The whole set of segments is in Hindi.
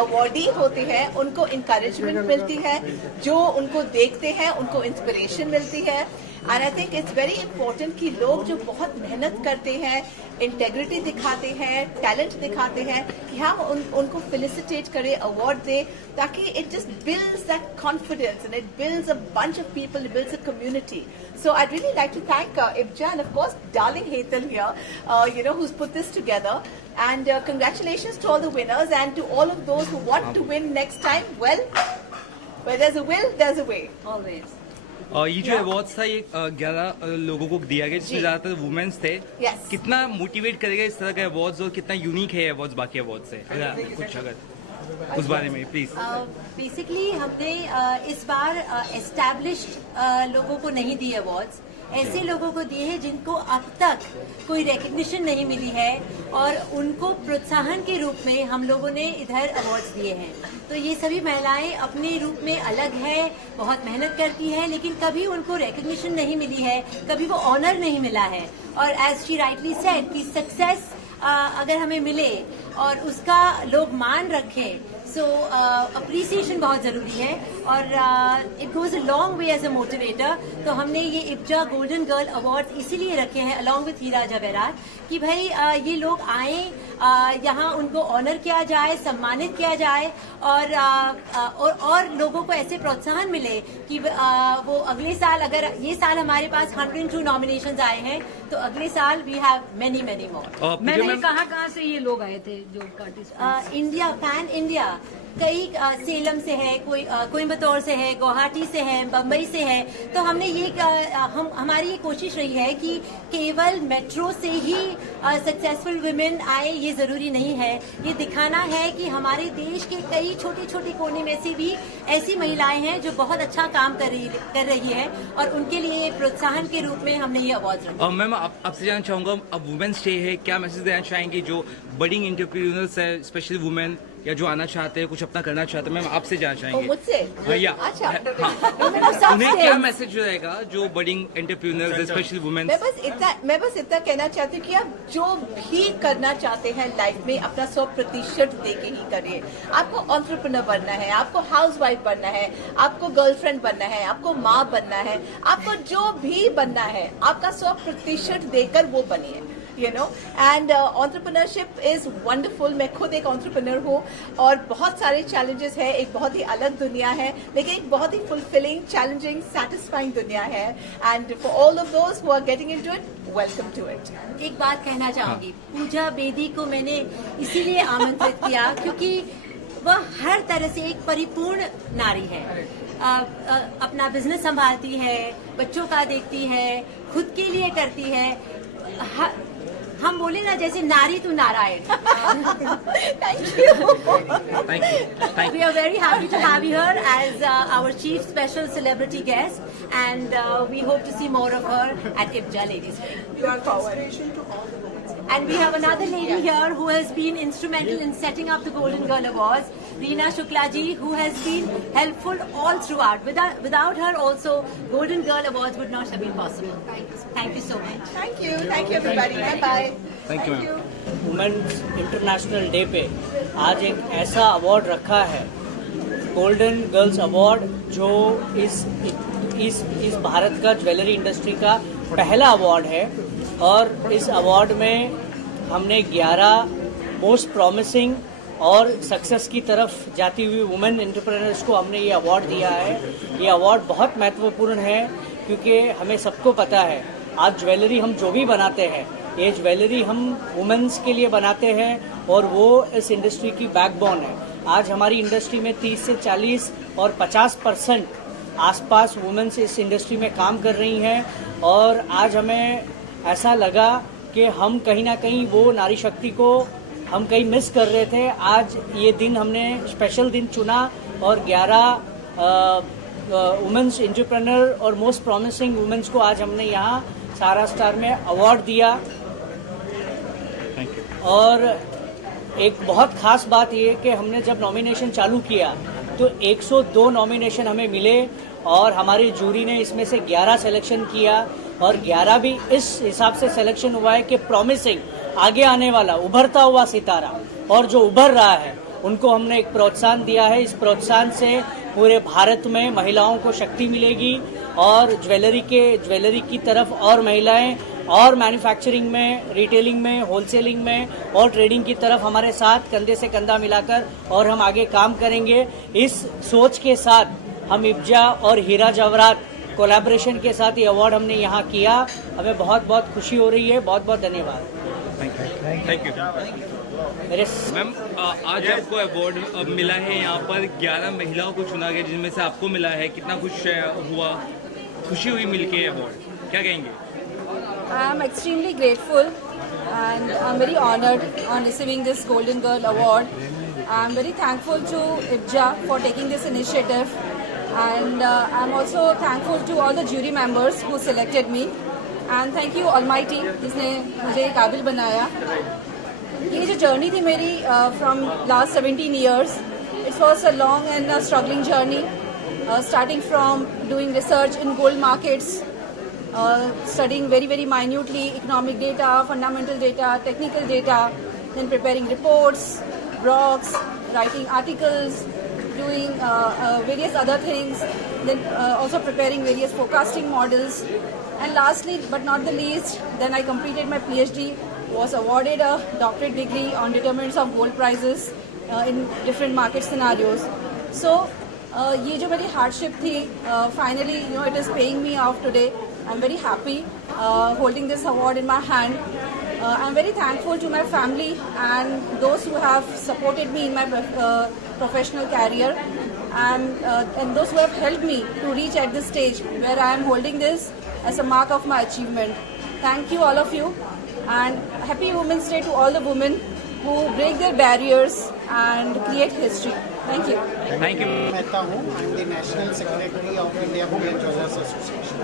अवार्डी होते हैं उनको इंकरेजमेंट मिलती है, जो उनको देखते हैं उनको इंस्पिरेशन मिलती है। And I think it's very important कि लोग जो बहुत मेहनत करते हैं, इंटेग्रिटी दिखाते हैं, टैलेंट दिखाते हैं, कि हम उनको फेलिसिटेट करें, अवार्ड दें, ताकि it just builds that confidence and it builds a bunch of people, it builds a community. So I'd really like to thank IPJA and of course darling Hetal here, who's put this together. And congratulations to all the winners and to all of those who want to win next time. Well, where there's a will, there's a way. Always. ये जो अवार्ड्स था ये 11 लोगों को दिया गया, जिसमें ज्यादातर वुमेन्स थे. Yes. कितना मोटिवेट करेगा इस तरह के अवार्ड्स और कितना यूनिक है अवार्ड्स बाकी अवार्ड से? कुछ अगर उस बारे में प्लीज. बेसिकली हमने इस बार एस्टैब्लिश्ड लोगों को नहीं दिए अवार्ड्स, ऐसे लोगों को दिए हैं जिनको अब तक कोई रिकग्निशन नहीं मिली है और उनको प्रोत्साहन के रूप में हम लोगों ने इधर अवार्ड्स दिए हैं. तो ये सभी महिलाएं अपने रूप में अलग है, बहुत मेहनत करती हैं, लेकिन कभी उनको रिकग्निशन नहीं मिली है, कभी वो ऑनर नहीं मिला है. और एज शी राइटली सेड कि सक्सेस अगर हमें मिले और उसका लोग मान रखें, सो अप्रिसिएशन बहुत ज़रूरी है और it goes a long way as a motivator. तो हमने ये IPJA गोल्डन गर्ल अवार्ड इसीलिए रखे हैं अलॉन्ग विथ हीरा जवेरात कि भाई ये लोग आए, यहाँ उनको ऑनर किया जाए, सम्मानित किया जाए और लोगों को ऐसे प्रोत्साहन मिले कि वो अगले साल, अगर ये साल हमारे पास 102 नॉमिनेशंस आए हैं तो अगले साल वी हैव मेनी मोर. मैंने कहाँ से ये लोग आए थे जो पार्टिसिपेंट? इंडिया, पैन इंडिया, कई सेलम से है, कोई कोयम्बतौर से है, गुवाहाटी से है, बम्बई से है. तो हमने ये हमारी ये कोशिश रही है कि केवल मेट्रो से ही सक्सेसफुल वुमेन आए ये जरूरी नहीं है. ये दिखाना है कि हमारे देश के कई छोटे छोटे कोने में से भी ऐसी महिलाएं हैं जो बहुत अच्छा काम कर रही है और उनके लिए प्रोत्साहन के रूप में हमने ये अवार्ड रखे. मैम आपसे जानना चाहूंगा, अब वुमेन्स डे है, क्या मैसेज देना चाहेंगे जो बडिंग एंटरप्रेन्योर्स है, स्पेशली वुमेन या जो आना चाहते हैं, कुछ अपना करना चाहते हैं? मैम आपसे जानना चाहेंगे. मुझसे? या अच्छा. उन्हें क्या मैसेज रहेगा जो बडिंग एंटरप्रेन्योर्स स्पेशली वुमेन? मैं बस इतना कहना चाहती हूँ कि आप जो भी करना चाहते हैं लाइफ में अपना 100% दे के ही करिए. आपको एंटरप्रेन्योर बनना है, आपको हाउसवाइफ बनना है, आपको गर्लफ्रेंड बनना है, आपको माँ बनना है, आपको जो भी बनना है आपका 100% देकर वो बनिए. And entrepreneurship is wonderful. मैं खुद एक एंटरप्रेन्योर हूँ और बहुत सारे चैलेंजेस है. एक बहुत ही अलग दुनिया है, लेकिन एक बहुत ही फुलफिलिंग, चैलेंजिंग, सैटिस्फाइंग दुनिया है. And for all of those who are getting into it, welcome to it. एक बात कहना चाहूंगी, पूजा बेदी को मैंने इसीलिए आमंत्रित किया क्योंकि वह हर तरह से एक परिपूर्ण नारी है. अपना बिजनेस संभालती है, बच्चों का देखती है, खुद के लिए करती है. हम बोले ना जैसे नारी तू Narayan. Thank you. Thank you. We are very happy to have you here as our chief special celebrity guest, and we hope to see more of her at IPJA Ladies Day. You are forward. And we have another lady here who has been instrumental in setting up the Golden Girl Awards, Reena Shukla ji, who has been helpful all throughout. Without her also, Golden Girl Awards would not have been possible. Thank you so much. Thank you everybody. Bye. Thank you, ma'am. Women's international day पे आज एक ऐसा अवार्ड रखा है, गोल्डन गर्ल्स अवार्ड, जो इस भारत का ज्वेलरी इंडस्ट्री का पहला अवार्ड है. और इस अवार्ड में हमने 11 मोस्ट प्रॉमिसिंग और सक्सेस की तरफ जाती हुई वुमेन एंटरप्रेन्योर्स को हमने ये अवार्ड दिया है. ये अवार्ड बहुत महत्वपूर्ण है क्योंकि हमें सबको पता है आज ज्वेलरी हम जो भी बनाते हैं, ये ज्वेलरी हम वुमेन्स के लिए बनाते हैं और वो इस इंडस्ट्री की बैकबोन है. आज हमारी इंडस्ट्री में 30 से 40 और 50% आसपास वुमेन्स इस इंडस्ट्री में काम कर रही हैं. और आज हमें ऐसा लगा कि हम कहीं ना कहीं वो नारी शक्ति को हम कहीं मिस कर रहे थे. आज ये दिन हमने स्पेशल दिन चुना और 11 वुमेन्स एंटरप्रेन्योर और मोस्ट प्रॉमिसिंग वुमेन्स को आज हमने यहाँ सारा स्टार में अवार्ड दिया. और एक बहुत खास बात ये कि हमने जब नॉमिनेशन चालू किया तो 102 नॉमिनेशन हमें मिले और हमारी जूरी ने इसमें से 11 सिलेक्शन किया और 11 भी इस हिसाब से सिलेक्शन हुआ है कि प्रॉमिसिंग, आगे आने वाला, उभरता हुआ सितारा और जो उभर रहा है उनको हमने एक प्रोत्साहन दिया है। इस प्रोत्साहन से पूरे भारत में महिलाओं को शक्ति मिलेगी और ज्वेलरी की तरफ और महिलाएं और मैन्युफैक्चरिंग में, रिटेलिंग में, होलसेलिंग में और ट्रेडिंग की तरफ हमारे साथ कंधे से कंधा मिलाकर और हम आगे काम करेंगे। इस सोच के साथ हम इब्जा और हीरा जवाहरात कोलैबोरेशन के साथ ये अवार्ड हमने यहाँ किया। हमें बहुत बहुत खुशी हो रही है। बहुत बहुत धन्यवाद। थैंक यू मेरे मैम। आज आपको अवार्ड मिला है, यहाँ पर 11 महिलाओं को चुना गया जिनमें से आपको मिला है। कितना खुशी हुई मिलके अवार्ड, क्या कहेंगे? I am extremely grateful and I'm very honored on receiving this Golden Girl Award. I'm very thankful to IBJA for taking this initiative, and I'm also thankful to all the jury members who selected me, and thank you Almighty जिसने मुझे ये काबिल बनाया। ये जो जर्नी थी मेरी from last 17 years, it was a long and a struggling journey, starting from doing research in gold markets, studying very minutely economic data, fundamental data, technical data, then preparing reports, blogs, writing articles, doing various other things, then also preparing various forecasting models, and lastly but not the least, then I completed my PhD, was awarded a doctorate degree on determinants of gold prices in different market scenarios. So ये जो मेरी हार्डशिप थी, finally it is paying me off today. I'm very happy holding this award in my hand. I'm very thankful to my family and those who have supported me in my professional career, and those who have helped me to reach at this stage where I am holding this as a mark of my achievement. Thank you all of you, and happy Women's Day to all the women who break their barriers and create history. Thank you. Thank you. Mehta हूँ। I am the national secretary of India women jewellers association.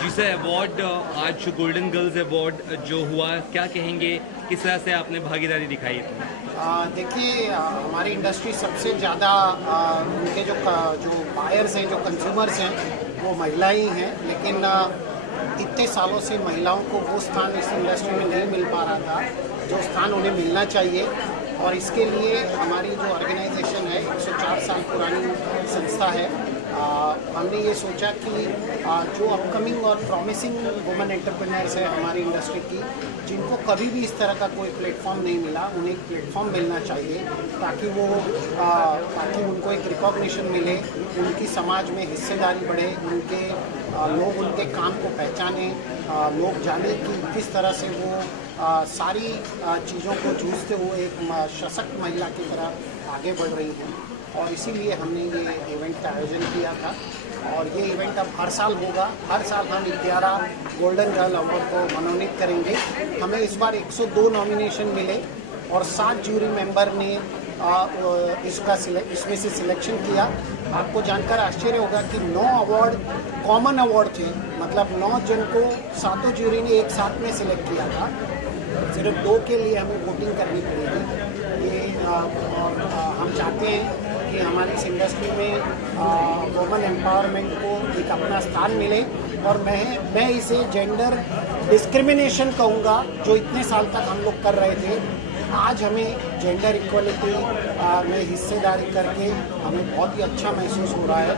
जी सर, अवार्ड आज गोल्डन गर्ल्स अवार्ड जो हुआ, क्या कहेंगे, किस तरह से आपने भागीदारी दिखाई? देखिए, हमारी इंडस्ट्री सबसे ज़्यादा उनके जो बायर्स हैं, जो कंज्यूमर्स हैं, वो महिला ही हैं, लेकिन इतने सालों से महिलाओं को वो स्थान इस इंडस्ट्री में नहीं मिल पा रहा था जो स्थान उन्हें मिलना चाहिए। और इसके लिए हमारी जो ऑर्गेनाइजेशन है, 104 साल पुरानी संस्था है, हमने ये सोचा कि जो अपकमिंग और प्रॉमिसिंग वुमेन एंटरप्रेन्योर्स है हमारी इंडस्ट्री की, जिनको कभी भी इस तरह का कोई प्लेटफॉर्म नहीं मिला, उन्हें एक प्लेटफॉर्म मिलना चाहिए ताकि उनको एक रिकॉग्निशन मिले, उनकी समाज में हिस्सेदारी बढ़े, लोग उनके काम को पहचाने, लोग जाने कि किस तरह से वो सारी चीज़ों को जूझते हुए एक सशक्त महिला की तरह आगे बढ़ रही हैं। और इसीलिए हमने ये इवेंट का आयोजन किया था, और ये इवेंट अब हर साल होगा। हर साल हम 11 गोल्डन गर्ल अवार्ड को मनोनीत करेंगे। हमें इस बार 102 नॉमिनेशन मिले और 7 जूरी मेंबर ने इसमें से सिलेक्शन किया। आपको जानकर आश्चर्य होगा कि 9 अवार्ड कॉमन अवार्ड थे, मतलब 9 जन को 7 जूरी ने एक साथ में सिलेक्ट किया था। सिर्फ 2 के लिए हमें वोटिंग करनी पड़ेगी। ये और हम चाहते हैं कि हमारी इस इंडस्ट्री में वुमेन एम्पावरमेंट को एक अपना स्थान मिले, और मैं इसे जेंडर डिस्क्रिमिनेशन कहूँगा जो इतने साल तक हम लोग कर रहे थे। आज हमें जेंडर इक्वलिटी में हिस्सेदारी करके हमें बहुत ही अच्छा महसूस हो रहा है,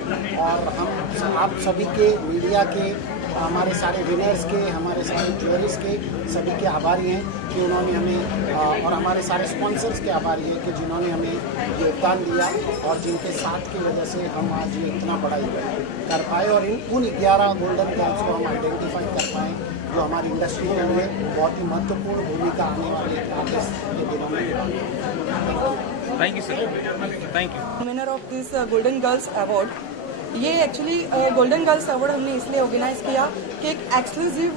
और हम आप सभी के, मीडिया के, हमारे सारे विनर्स के, हमारे सारे ज्वेलर्स के, सभी के आभारी हैं कि उन्होंने हमें, और हमारे सारे स्पॉन्सर्स के आभारी हैं कि जिन्होंने हमें योगदान दिया और जिनके साथ की वजह से हम आज ये इतना बड़ा इवेंट कर पाए और उन 11 गोल्डन गर्ल्स को हम आइडेंटिफाई कर पाएँ जो हमारी इंडस्ट्री के लिए बहुत ही महत्वपूर्ण भूमिका आने वाले आगे के दिनों में निभाएंगे। Thank you sir, thank you. Winner of this golden girls award, ये एक्चुअली गोल्डन गर्ल्स अवार्ड हमने इसलिए ऑर्गेनाइज किया कि एक एक्सक्लूसिव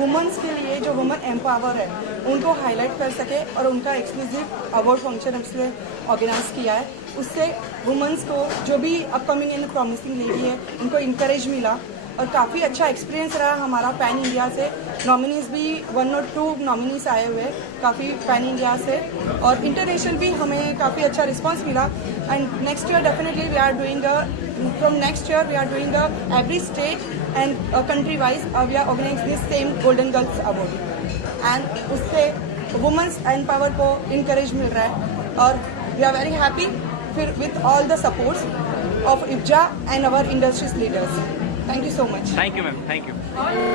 वुमेन्स के लिए जो वुमेन एम्पावर है उनको हाईलाइट कर सके, और उनका एक्सक्लूसिव अवार्ड फंक्शन हमने ऑर्गेनाइज किया है। उससे वुमेन्स को जो भी अपकमिंग एंड प्रॉमिसिंग लेडी है उनको इंकरेज मिला, और काफ़ी अच्छा एक्सपीरियंस रहा हमारा पैन इंडिया से। नॉमिनीज भी 1 और 2 नॉमिनीज आए हुए काफ़ी पैन इंडिया से, और इंटरनेशनल भी हमें काफ़ी अच्छा रिस्पांस मिला। And next year definitely we are doing from next year we are doing every state and country wise we are organizing this same Golden Girls Award, and उससे वुमेन्स एंड पावर को इनकरेज मिल रहा है और वी आर वेरी हैप्पी फिर with all the supports of IBJA and our industries leaders. Thank you so much. Thank you ma'am, thank you.